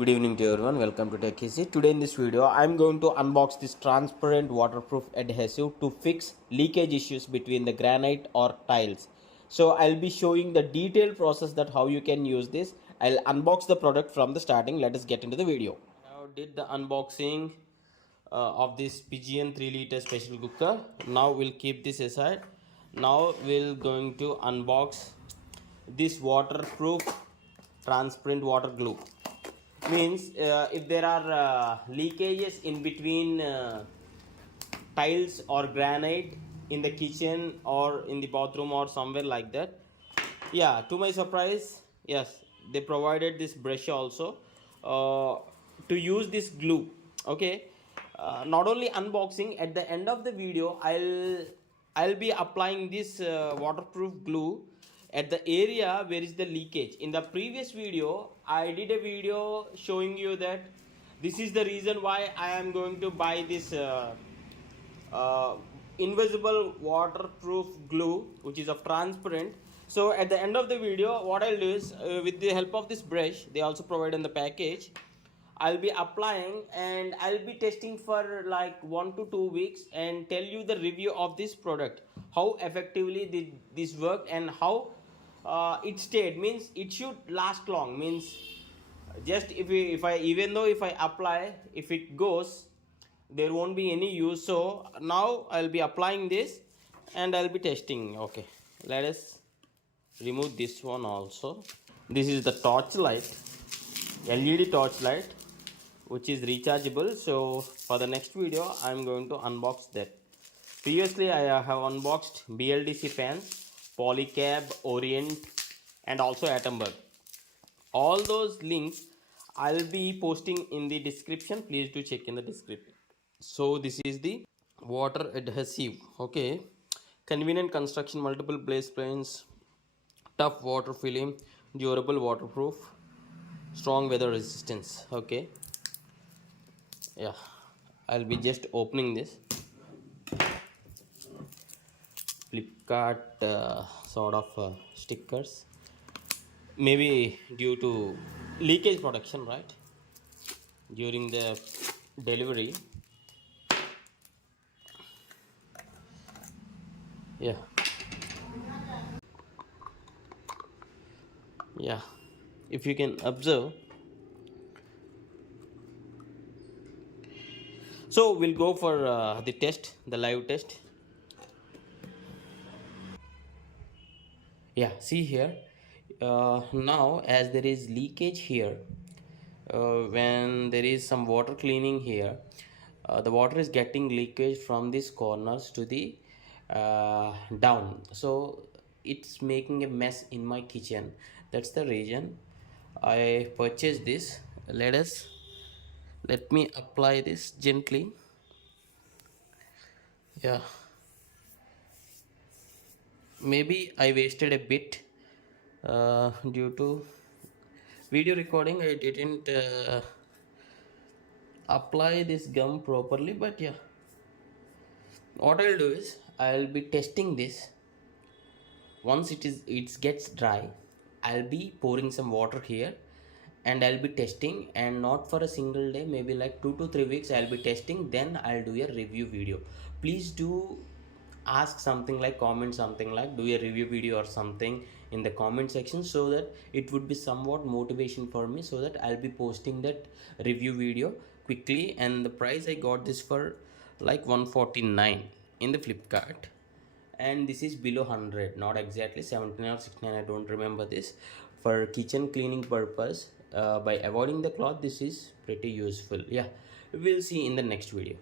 Good evening to everyone. Welcome to Tech Easy. Today in this video, I'm going to unbox this transparent waterproof adhesive to fix leakage issues between the granite or tiles. So I'll be showing the detailed process that how you can use this. I'll unbox the product from the starting. Let us get into the video. Now did the unboxing of this Pigeon 3-liter special cooker. Now we'll keep this aside. Now we're going to unbox this waterproof transparent water glue. Means if there are leakages in between tiles or granite in the kitchen or in the bathroom or somewhere like that, yeah, to my surprise, yes, they provided this brush also to use this glue. Okay, not only unboxing, at the end of the video I'll be applying this waterproof glue at the area where is the leakage. In the previous video I did a video showing you that this is the reason why I am going to buy this uh, invisible waterproof glue which is of transparent. So at the end of the video what I'll do is with the help of this brush they also provide in the package, I'll be applying and I'll be testing for like 1 to 2 weeks and tell you the review of this product, how effectively did this work and how it stayed. Means it should last long. Means just if I even though if I apply, if it goes, there won't be any use. So now I'll be applying this and I'll be testing. Okay, let us remove this one also. This is the torch light, LED torch light, which is rechargeable. So for the next video I'm going to unbox that. Previously I have unboxed BLDC fans, Polycab, Orient, and also Atomberg. All those links I'll be posting in the description. Please do check in the description. So this is the water adhesive. Okay, convenient construction, multiple base planes, tough water film, durable, waterproof, strong weather resistance. Okay, yeah, I'll be just opening this Flipkart sort of stickers, maybe due to leakage production, right, during the delivery. Yeah, yeah, if you can observe. So we'll go for the test, the live test. Yeah, see here, now as there is leakage here, when there is some water cleaning here, the water is getting leakage from these corners to the down, so it's making a mess in my kitchen. That's the reason I purchased this. Let me apply this gently. Yeah, maybe I wasted a bit due to video recording. I didn't apply this gum properly, but yeah, what I'll do is I'll be testing this. Once it gets dry, I'll be pouring some water here and I'll be testing, and not for a single day, maybe like 2 to 3 weeks I'll be testing, then I'll do a review video. Please do ask something like, comment something like, do a review video or something in the comment section, so that it would be somewhat motivation for me, so that I'll be posting that review video quickly. And the price I got this for like 149 in the Flipkart, and this is below 100, not exactly 79 or 69, I don't remember this. For kitchen cleaning purpose, by avoiding the cloth, this is pretty useful. Yeah, we'll see in the next video.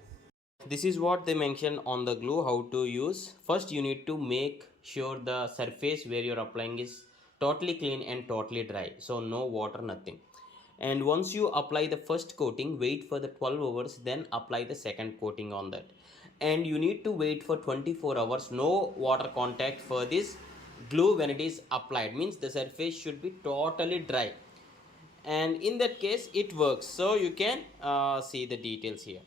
This is what they mention on the glue, how to use. First you need to make sure the surface where you're applying is totally clean and totally dry, so no water, nothing. And once you apply the first coating, wait for the 12 hours, then apply the second coating on that. And you need to wait for 24 hours, no water contact for this glue when it is applied. Means the surface should be totally dry, and in that case it works. So you can see the details here.